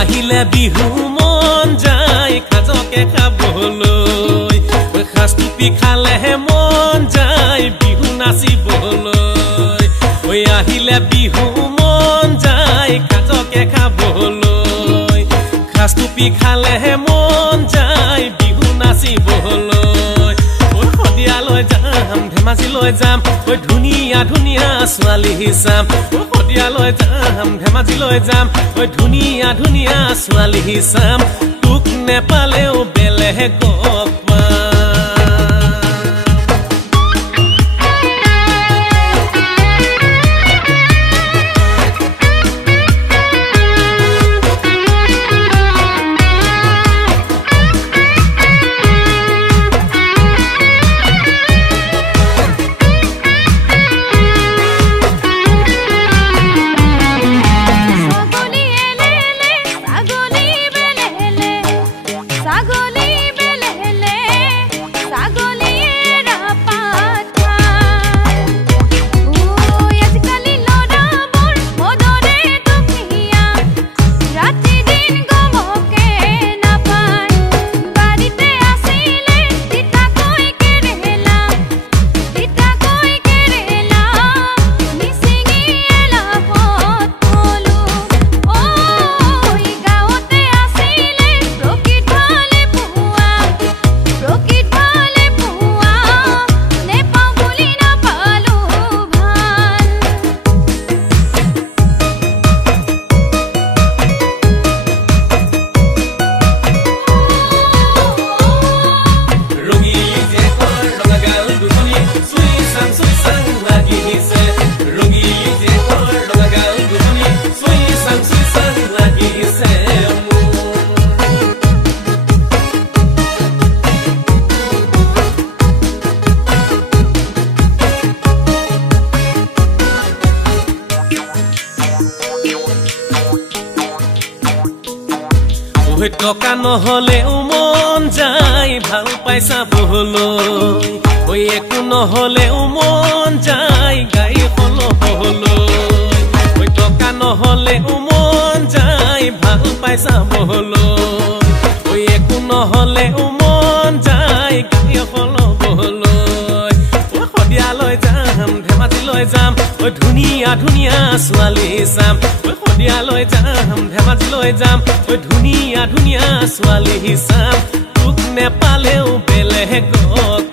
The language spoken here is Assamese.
আহিলে বিহু মন যায় খাজকে খাবলৈ খাজ টুপি খালেহে মন যায় বিহু নাচিবলৈ আহিলে বিহু মন যায় খাজকে খাবলৈ খাজ টুপি খালেহে মন যায় বিহু নাচিবলৈ সদিয়ালৈ যাম ধেমাজিলৈ যাম ধুনীয়া ধুনীয়া ছোৱালী চাম সদিয়ালৈ যাম ধেমাজিলৈ যাম ধুনীয়া ধুনীয়া ছোৱালী চাম তোক নেপালেও বেলেগ টকা নহলেও মন যায় ভাল পাইছা বহলৈ একো নহলেও মন যায় গাই হলবলৈ টকা নহলেও মন যায় ভাল পাইছা বহলৈ একো নহলেও মন যায় গাই হলবলৈ সদিয়ালৈ যাম ধেমাজিলৈ যাম ধুনীয়া ধুনীয়া ছোৱালী চাম সদিয়ালৈ যাম ধেমাজিলৈ যাম ধুনীয়া ধুনীয়া ছোৱালী চাম তোক নেপালেও বেলেগ